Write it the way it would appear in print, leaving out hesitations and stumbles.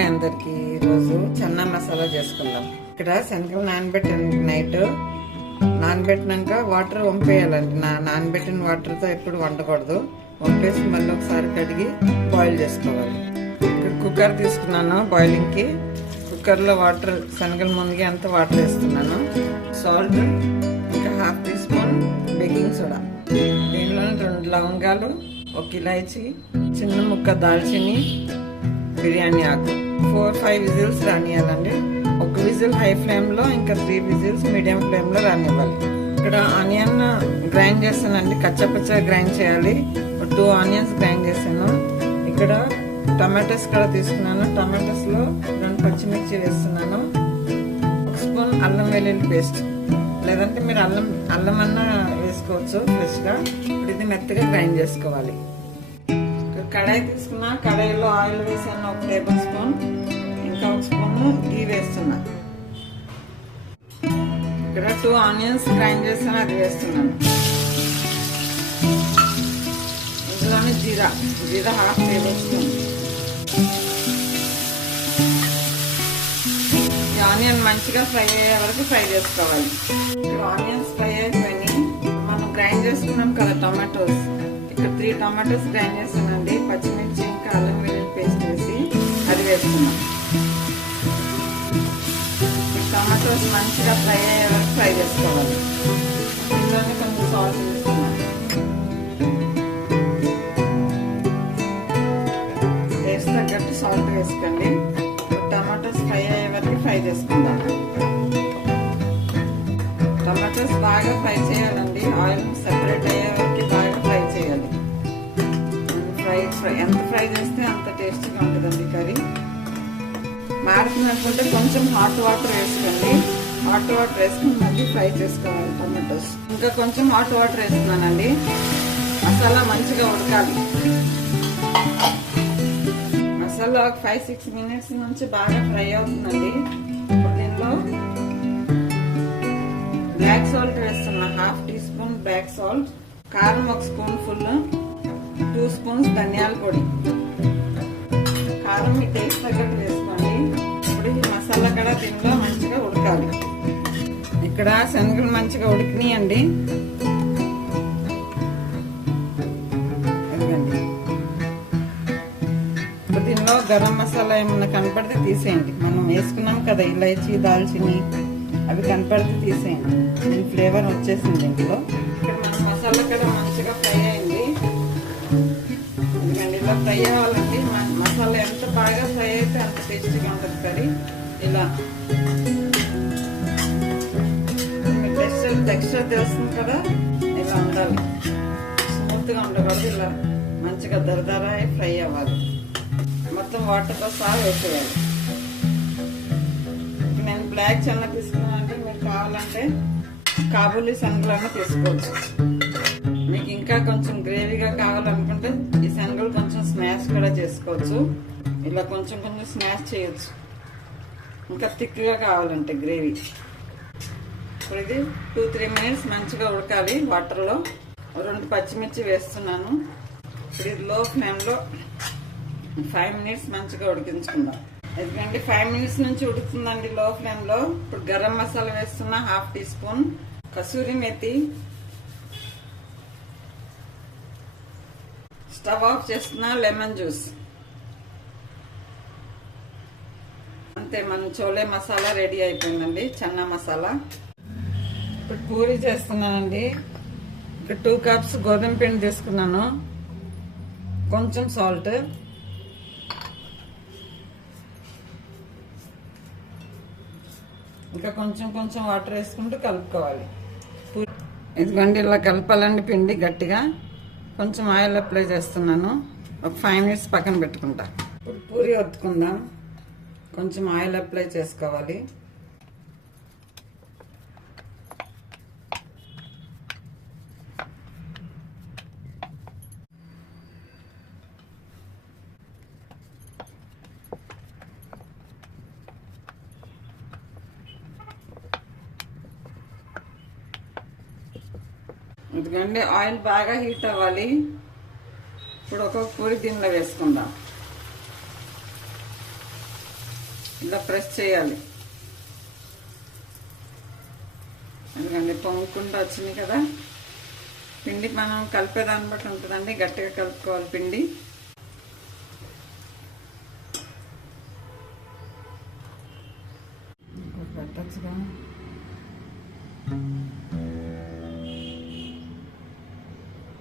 Hi అందరికి. ఈరోజు చన్నా మసాలా చేసుకుందాం. ఇక్కడ శనగలు నైట్ నానబెట్టినాక వాటర్ వంపేయాలండి. నానబెట్టిన వాటర్తో ఎప్పుడు వండకూడదు. వంపేసి మళ్ళీ ఒకసారి కడిగి బాయిల్ చేసుకోవాలి. ఇక్కడ కుక్కర్ తీసుకున్నాను బాయిలింగ్కి. కుక్కర్లో వాటర్ శనగలు మునిగి అంత వాటర్ వేస్తున్నాను. సాల్ట్, ఇంకా half teaspoon baking soda. దీనిలో 2 లవంగాలు, 1 ఇలాచి, చిన్న ముక్క దాల్చిని, బిర్యానీ ఆకు. 4-5 విజిల్స్ రానియాలండి. 1 విజిల్ హై ఫ్లేమ్లో, ఇంకా 3 విజిల్స్ మీడియం ఫ్లేమ్లో రానివ్వాలి. ఇక్కడ ఆనియన్ గ్రైండ్ చేస్తానండి. కచ్చపచ్చ గ్రైండ్ చేయాలి. 2 ఆనియన్స్ గ్రైండ్ చేశాను. ఇక్కడ టమాటోస్ కూడా తీసుకున్నాను. టమాటోస్లో 2 పచ్చిమిర్చి వేస్తున్నాను. 1 స్పూన్ అల్లం వెల్లుల్లి పేస్ట్, లేదంటే మీరు అల్లం అన్నా వేసుకోవచ్చు ఫ్రెష్గా. ఇప్పుడు ఇది మెత్తగా గ్రైండ్ చేసుకోవాలి. కడాయి తీసుకున్నా. కడాయిలో ఆయిల్ వేసాను 1 టేబుల్ స్పూన్, ఇంకా 1 స్పూన్ గీ వేస్తున్నా. ఇక్కడ 2 ఆనియన్స్ గ్రైండ్ చేస్తాను, అది వేస్తున్నాను. ఇందులోనే జీరా 1/2 టేబుల్ స్పూన్. ఈ ఆనియన్ మంచిగా ఫ్రై అయ్యే వరకు ఫ్రై చేసుకోవాలి. ఆనియన్స్ ఫ్రై అయిపోయినాయి. మనం గ్రైండ్ చేసుకున్నాం కదా టమాటోస్, ఇక్కడ 3 టమాటోస్ గ్రైండ్ చేస్తానండి. పచ్చిమిర్చి, ఇంకా అల్లం వెల్లుల్లి పేస్ట్ వేసి అది వేస్తున్నాం. టమాటోస్ మంచిగా ఫ్రై అయ్యే వరకు ఫ్రై చేసుకోవాలి. ఇందులోనే కొంచెం సాల్ట్ వేస్తున్నాను. టేస్ట్ తగ్గట్టు సాల్ట్ వేసుకోండి. టమాటోస్ ఫ్రై అయ్యే వరకు ఫ్రై చేసుకుందాం. టమాటోస్ బాగా ఫ్రై చేయాలండి. ఆయిల్ సెపరేట్ అయ్యే వరకు బాగా ఫ్రై చేయాలి. ఎంత ఫ్రై చేస్తే అంత టేస్టీగా ఉంటుందండి కర్రీ. మాడుతున్నట్టుంటే కొంచెం హాట్ వాటర్ వేసుకోండి. హాట్ వాటర్ వేసుకుని మళ్ళీ ఫ్రై చేసుకోవాలి టమాటోస్. ఇంకా కొంచెం హాట్ వాటర్ వేస్తున్నానండి. మసాలా మంచిగా ఉడకాలి. మసాలా 5-6 మినిట్స్ నుంచి బాగా ఫ్రై అవుతుందండి. ఇప్పుడు దీనిలో బ్లాక్ సాల్ట్ వేస్తున్నా. 1/2 టీ స్పూన్ బ్లాక్ సాల్ట్. కారం 1 స్పూన్ ఫుల్. 2 స్పూన్స్ ధనియాల పొడి. కారం మీ టేస్ట్ తగ్గట్టు వేసుకోండి. ఇప్పుడు ఈ మసాలా కూడా దీనిలో మంచిగా ఉడకాలి. ఇక్కడ శనగలు మంచిగా ఉడికినాయండి. ఇప్పుడు దీనిలో గరం మసాలా ఏమన్నా కనపడితే తీసేయండి. మనం వేసుకున్నాం కదా ఇలాచి, దాల్చిని, అవి కనపడితే తీసేయండి. దీని ఫ్లేవర్ వచ్చేసింది దీంట్లో. ఇక్కడ మన మసాలా కూడా మంచిగా ఫ్రై అయింది. ఎందుకంటే ఇలా ఫ్రై అవ్వాలండి. మసాలా ఎంత బాగా ఫ్రై అయితే అంత టేస్టీగా ఉంటుంది కర్రీ. ఇలా టెక్స్చర్ తెలుస్తుంది కదా, ఇలా ఉండాలి. స్మూత్గా ఉండకూడదు. ఇలా మంచిగా దరదరా ఫ్రై అవ్వాలి. మొత్తం వాటర్తో సహా వేసేయాలి. నేను బ్లాక్ చెన్న తీసుకున్నాను అంటే మీకు కావాలంటే కాబూలీ శనగలన్నా తీసుకోవచ్చు. మీకు ఇంకా కొంచెం గ్రేవీగా కావాలనుకుంటే ఈ శనగలు కొంచెం స్మాష్ కూడా చేసుకోవచ్చు. ఇలా కొంచెం కొంచెం స్మాష్ చేయొచ్చు. ఇంకా థిక్గా కావాలంటే గ్రేవీ. ఇప్పుడు ఇది 2-3 మినిట్స్ మంచిగా ఉడకాలి వాటర్లో. 2 పచ్చిమిర్చి వేస్తున్నాను. ఇప్పుడు ఇది లో ఫ్లేమ్లో 5 మినిట్స్ మంచిగా ఉడికించుకుందాం. ఎందుకంటే 5 మినిట్స్ నుంచి ఉడుకుతుందండి లో ఫ్లేమ్లో. ఇప్పుడు గరం మసాలా వేస్తున్నా 1/2 tea spoon. Kasuri methi. Stove off చేస్తున్నా. Lemon juice. అంతే, మన చోలే మసాలా రెడీ అయిపోయిందండి. చన్నా మసాలా. ఇప్పుడు పూరి చేస్తున్నానండి. ఇక్కడ 2 కప్స్ గోధుమ పిండి తీసుకున్నాను. కొంచెం సాల్ట్, ఇంకా కొంచెం కొంచెం వాటర్ వేసుకుంటూ కలుపుకోవాలి. ఇదిగోండి ఇలా కలపాలండి పిండి గట్టిగా. కొంచెం ఆయిల్ అప్లై చేస్తున్నాను. ఒక 5 మినిట్స్ పక్కన పెట్టుకుంటా. ఇప్పుడు పూరి వత్తుకుందాం. కొంచెం ఆయిల్ అప్లై చేసుకోవాలి. ఎందుకంటే ఆయిల్ బాగా హీట్ అవ్వాలి. ఇప్పుడు ఒక్కొక్క పూరి దీనిలో వేసుకుందాం. ఇలా ప్రెస్ చేయాలి. ఎందుకంటే పొంగకుండా వచ్చింది కదా. పిండి మనం కలిపేదాన్ని బట్టి ఉంటుందండి, గట్టిగా కలుపుకోవాలి పిండి. పెట్టచ్చుగా.